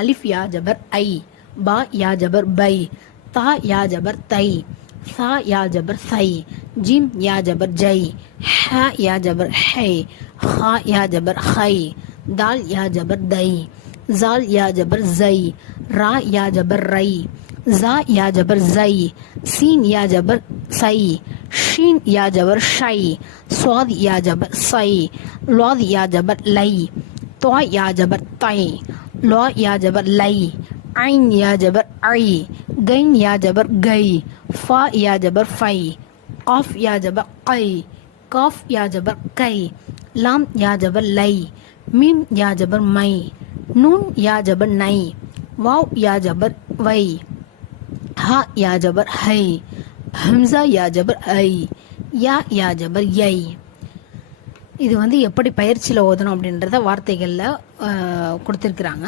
அலிஃப் யா ஜபர் ஐ, பா யா ஜபர் பை, தா யா ஜபர் தை, சா யா ஜபர் சை, ஜிம் யா ஜபர் ஜை, ஹ யா ஜபர் ஹை, ஹா யா ஜபர் ஹை, தால் யா ஜபர் தை, ஜால் யா ஜபர் ஜை, ரா யா ஜபர் ரை, ஜா யா ஜபர் ஜை, சீன் யா ஜபர் சை, ஷீன் யா ஜபர் ஷை, ஸ்வாத் யா ஜபர் சை, லாத் யா ஜபர் லை, துவா யா ஜபர் தை, லா யா ஜபர் லை, ஐன் யா ஜபர் ஐ, கைன் யா ஜபர் கை, ஃபா யா ஜபர் ஃபை, காஃப் யா ஜபர் கை, காஃப் யா ஜபர் கை, லாம் யா ஜபர் லை, மீம் யா ஜபர் மை, நூன் யா ஜபர் நை, வாவ் யா ஜபர் வை, ஹா யா ஜபர் ஹை, ஹம்சா யா ஜபர் ஐ, யா ஜபர் யை. இது எப்படி பயிற்சியில் ஓதணும் அப்படின்றத வார்த்தைகளில் கொடுத்துருக்குறாங்க.